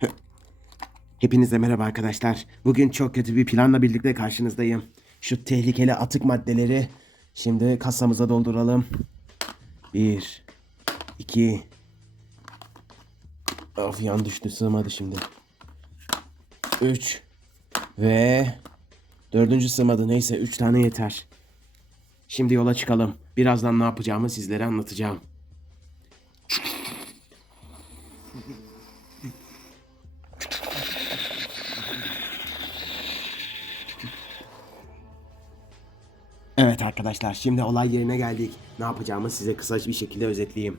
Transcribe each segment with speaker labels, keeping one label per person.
Speaker 1: Hepinize merhaba arkadaşlar. Bugün çok kötü bir planla birlikte karşınızdayım. Şu tehlikeli atık maddeleri şimdi kasamıza dolduralım. Bir, iki, of yan düştü sığmadı şimdi. Üç ve dördüncü sığmadı neyse üç tane yeter. Şimdi yola çıkalım. Birazdan ne yapacağımı sizlere anlatacağım. Evet arkadaşlar şimdi olay yerine geldik. Ne yapacağımı size kısa bir şekilde özetleyeyim.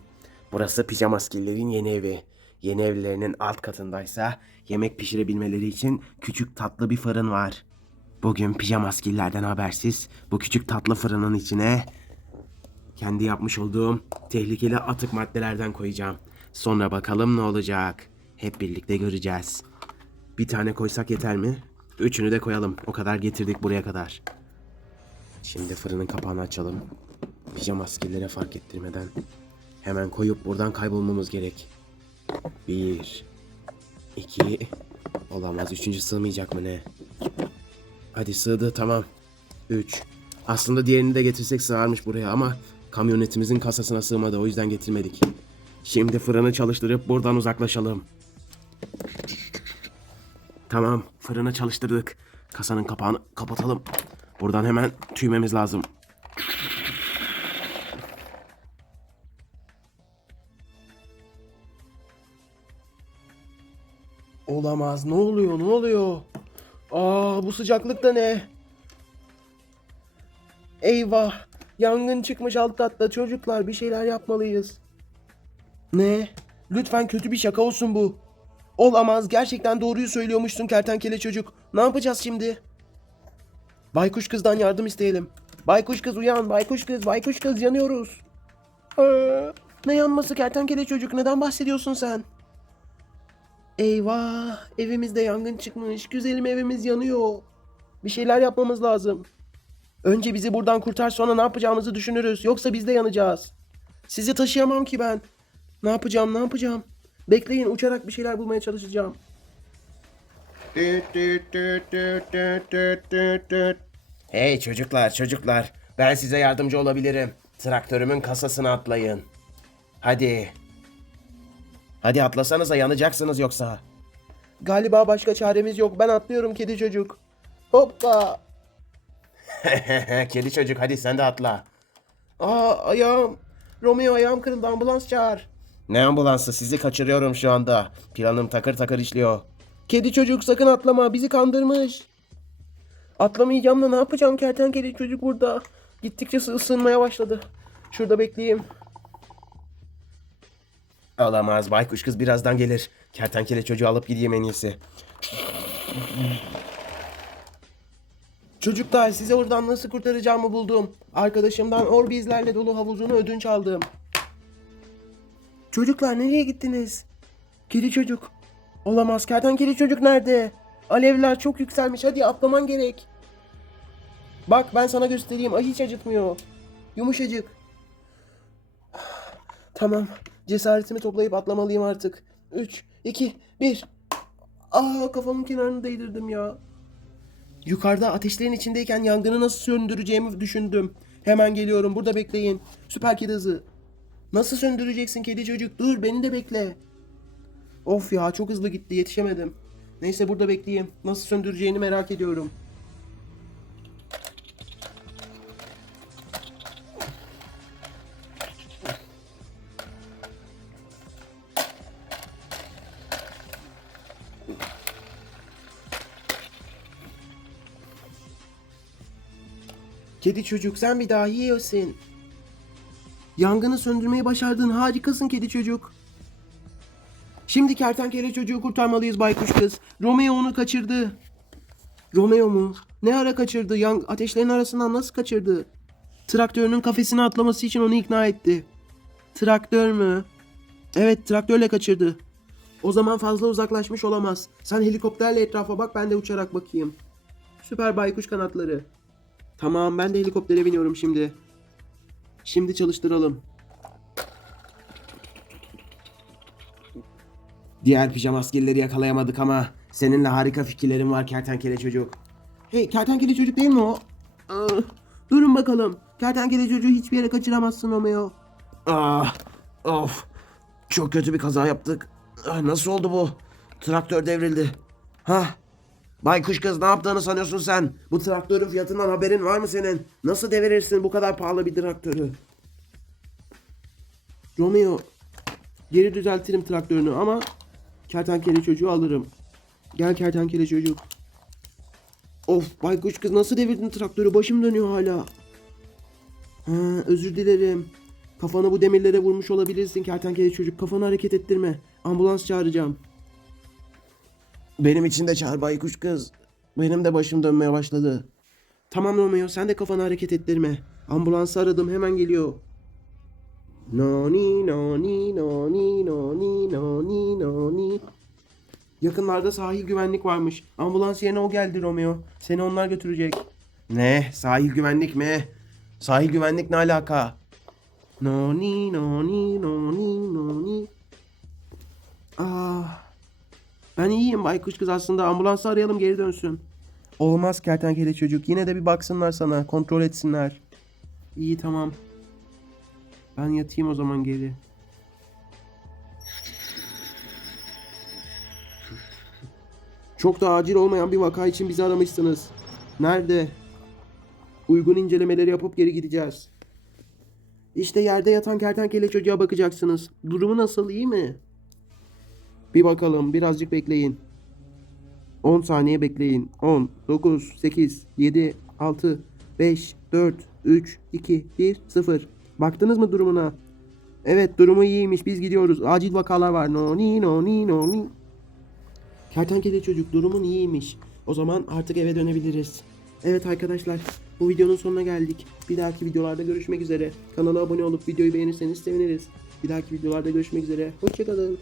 Speaker 1: Burası pijama skillerin yeni evi. Yeni evlerinin alt katındaysa yemek pişirebilmeleri için küçük tatlı bir fırın var. Bugün pijama skillerden habersiz bu küçük tatlı fırının içine kendi yapmış olduğum tehlikeli atık maddelerden koyacağım. Sonra bakalım ne olacak. Hep birlikte göreceğiz. Bir tane koysak yeter mi? Üçünü de koyalım. O kadar getirdik buraya kadar. Şimdi fırının kapağını açalım. Pijama skillere fark ettirmeden hemen koyup buradan kaybolmamız gerek. Bir, iki, olamaz. Üçüncü sığmayacak mı ne? Hadi sığdı tamam. Üç. Aslında diğerini de getirsek sığarmış buraya ama kamyonetimizin kasasına sığmadı o yüzden getirmedik. Şimdi fırını çalıştırıp buradan uzaklaşalım. Tamam fırını çalıştırdık. Kasanın kapağını kapatalım. Buradan hemen tüymemiz lazım. Olamaz. Ne oluyor? Ne oluyor? Aa bu sıcaklık da ne? Eyvah. Yangın çıkmış alt katta. Çocuklar bir şeyler yapmalıyız. Ne? Lütfen kötü bir şaka olsun bu. Olamaz. Gerçekten doğruyu söylüyormuşsun kertenkele çocuk. Ne yapacağız şimdi? Baykuş kızdan yardım isteyelim. Baykuş kız uyan. Baykuş kız. Baykuş kız yanıyoruz. Aa, ne yanması kertenkele çocuk? Neden bahsediyorsun sen? Eyvah! Evimizde yangın çıkmış. Güzelim evimiz yanıyor. Bir şeyler yapmamız lazım. Önce bizi buradan kurtar sonra ne yapacağımızı düşünürüz. Yoksa biz de yanacağız. Sizi taşıyamam ki ben. Ne yapacağım ne yapacağım? Bekleyin uçarak bir şeyler bulmaya çalışacağım. Hey çocuklar çocuklar. Ben size yardımcı olabilirim. Traktörümün kasasına atlayın. Hadi. Hadi atlasanıza yanacaksınız yoksa. Galiba başka çaremiz yok. Ben atlıyorum kedi çocuk. Hoppa. kedi çocuk hadi sen de atla. Aa ayağım. Romeo ayağım kırıldı ambulans çağır. Ne ambulansı sizi kaçırıyorum şu anda. Planım takır takır işliyor. Kedi çocuk sakın atlama bizi kandırmış. Atlamayacağım da ne yapacağım kertenkele çocuk burada. Gittikçe ısınmaya başladı. Şurada bekleyeyim. Olamaz baykuş kız birazdan gelir. Kertenkele çocuğu alıp gideyim en iyisi. Çocuklar size oradan nasıl kurtaracağımı buldum. Arkadaşımdan orbizlerle dolu havuzunu ödünç aldım. Çocuklar nereye gittiniz? Kedi çocuk. Olamaz kertenkele çocuk nerede? Alevler çok yükselmiş hadi atlaman gerek. Bak ben sana göstereyim ay hiç acıtmıyor. Yumuşacık. Tamam. Cesaretimi toplayıp atlamalıyım artık. 3, 2, 1. Aa kafamın kenarını değdirdim ya. Yukarıda ateşlerin içindeyken yangını nasıl söndüreceğimi düşündüm. Hemen geliyorum. Burada bekleyin. Süper kedi hızı. Nasıl söndüreceksin kedi çocuk? Dur beni de bekle. Of ya çok hızlı gitti yetişemedim. Neyse burada bekleyeyim. Nasıl söndüreceğini merak ediyorum. Kedi çocuk sen bir daha yiyorsun. Yangını söndürmeyi başardın. Harikasın kedi çocuk. Şimdi kertenkele çocuğu kurtarmalıyız baykuş kız. Romeo onu kaçırdı. Romeo mu? Ne ara kaçırdı? Yang ateşlerin arasından nasıl kaçırdı? Traktörünün kafesine atlaması için onu ikna etti. Traktör mü? Evet traktörle kaçırdı. O zaman fazla uzaklaşmış olamaz. Sen helikopterle etrafa bak ben de uçarak bakayım. Süper baykuş kanatları. Tamam ben de helikoptere biniyorum şimdi. Şimdi çalıştıralım. Diğer pijama askerleri yakalayamadık ama seninle harika fikirlerin var kertenkele çocuk. Hey kertenkele çocuk değil mi o? Aa, durun bakalım. Kertenkele çocuğu hiçbir yere kaçıramazsın Romeo. Ah, of. Çok kötü bir kaza yaptık. Ah, nasıl oldu bu? Traktör devrildi. Hah, Baykuş kız ne yaptığını sanıyorsun sen? Bu traktörün fiyatından haberin var mı senin? Nasıl devirirsin bu kadar pahalı bir traktörü? Romeo, geri düzeltirim traktörünü ama kertenkele çocuğu alırım. Gel kertenkele çocuk. Of baykuş kız nasıl devirdin traktörü? Başım dönüyor hala. Ha, özür dilerim. Kafanı bu demirlere vurmuş olabilirsin kertenkele çocuk. Kafanı hareket ettirme. Ambulans çağıracağım. Benim için de çağır baykuş kız. Benim de başım dönmeye başladı. Tamam Romeo sen de kafanı hareket ettirme. Ambulansı aradım hemen geliyor. Nani nani nani nani nani nani. Yakınlarda sahil güvenlik varmış. Ambulans yerine o geldi Romeo. Seni onlar götürecek. Ne? Sahil güvenlik mi? Sahil güvenlik ne alaka? Nani nani nani nani. Ah. Ben iyiyim baykuş kız aslında ambulansı arayalım geri dönsün. Olmaz kertenkele çocuk. Yine de bir baksınlar sana. Kontrol etsinler. İyi tamam. Ben yatayım o zaman geri. Çok da acil olmayan bir vaka için bizi aramışsınız. Nerede? Uygun incelemeleri yapıp geri gideceğiz. İşte yerde yatan kertenkele çocuğa bakacaksınız. Durumu nasıl iyi mi? Bir bakalım birazcık bekleyin. 10 saniye bekleyin. 10, 9, 8, 7, 6, 5, 4, 3, 2, 1, 0. Baktınız mı durumuna? Evet durumu iyiymiş biz gidiyoruz. Acil vakalar var. No ni no ni no ni. Kertenkele çocuk durumun iyiymiş. O zaman artık eve dönebiliriz. Evet arkadaşlar bu videonun sonuna geldik. Bir dahaki videolarda görüşmek üzere. Kanala abone olup videoyu beğenirseniz seviniriz. Bir dahaki videolarda görüşmek üzere. Hoşçakalın.